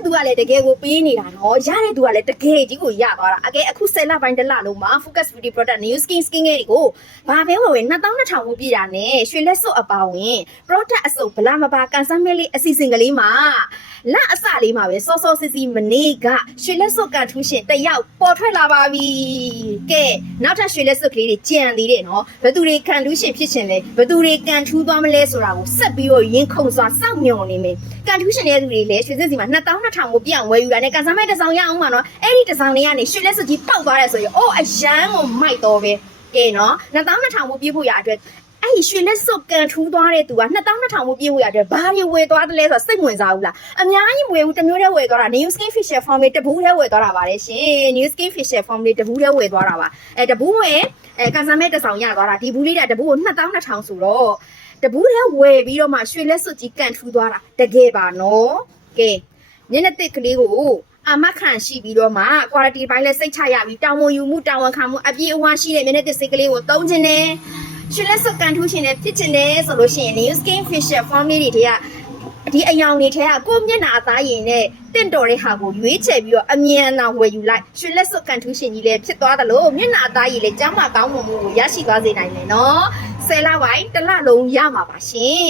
တဲ့သူကလည်းတကယ်ကိုပေးနေတာနော်ရတဲ့သူကလည်းတကယ်ကြီးကိုရသွားတာအကဲအခု10လပိုင်းတစ်လလုံးမှာ Focus Beauty Product New Skin တွေကိုဘာပဲဝယ်2200ကိုပြည့်တာနဲ့ရွှေလက်စွပ်အပါဝင် product အစုံဗလာမပါကန်ဆန်းမဲလေးအစီအစဉ်ကလေးမှာလက်အစလေးမှာပဲစောစောစီစီမနေ့ကရွှေလက်စွပ်ကန်ထူးရှင်တယောက်ပေါ်ထွက်လာပါပြီကဲနောက်ထပ်ရွှေလက်စွပ်ကလေးတွေကြံသေးတယ်နော်ဘယ်သူတွေကန်ထူးရှင်ဖြစ်ချင်လဲဘယ်သူတွေကန်ထူးသွားမလဲဆိုတာကိုဆက်ပြီးတော့ရင်ခုန်စွာစောင့်မျှော်နေမယ်ကန်ထူးရှင်တဲ့သူတွေလည်းရွှေစစ်စီမှာ2200ကိုပြအောင်ဝယ်ယူတာနဲ့ကန်ဆန်းမဲတစ်ဆောင်ရအောင်ပါနော်အဲ့ဒီတစ်ဆောင်လေးကနေရွှေလက်စွပ်ကြီးပေါက်သွားတယ်ဆိုရင်အိုးအရန်ကိုမိုက်တော့ပဲကဲနော်2200ကိုပြည့်ဖို့ရအတွက်အဲ့ဒီရွှေလက်စွပ်ကန်ထူးသွားတဲ့သူက2200ကိုပြည့်ဖို့ရအတွက်ဘာတွေဝယ်သွားတယ်လဲဆိုတော့စိတ်ဝင်စားဘူးလားအများကြီးဝယ်ဘူးတစ်မျိုးတည်းဝယ်သွားတာ New Skin Facial Foam လေးတပူးတည်းဝယ်သွားတာပါလေရှင် New Skin Facial Foam လေးတပူးတည်းဝယ်သွားတာပါတပူးဝယ်ကန်ဆန်းမဲတစ်ဆောင်ရသွားတာဒီဘူးလေးကတပူးကို2200ဆိုတော့တပူးတည်းဝယ်ပြီးတော့မှရွှေလက်စွပ်ကြီးကန်ထူးသွားတာတကယ်ပါနော်ကဲညနေတစ်ကလေးကိုအမခံရှိပြီးတော့မှ quality ဘိုင်းလဲစိတ်ချရပြီးတောင်းဝန်ယူမှုတောင်းဝန်ခံမှုအပြည့်အဝရှိတဲ့မျက်နှာသစ်စိတ်ကလေးကိုသုံးခြင်းနဲ့ရွှေလက်စွပ်ကန်ထူးခြင်းနဲ့ဖြစ်ခြင်းနဲ့ဆိုလို့ရှိရင် New Skin Facial Foam လေးတွေထဲကဒီအယောင်တွေထဲကကိုမျက်နှာအသားရည်နဲ့တင့်တော်တဲ့ဟာကိုရွေးချယ်ပြီးတော့အမြန်အဝယ်ယူလိုက်ရွှေလက်စွပ်ကန်ထူးခြင်းကြီးလည်းဖြစ်သွားသလိုမျက်နှာအသားရည်လည်းကျန်းမာကောင်းမွန်မှုကိုရရှိသွားစေနိုင်တယ်နော်10လပိုင်းတစ်လလုံးရမှာပါရှင်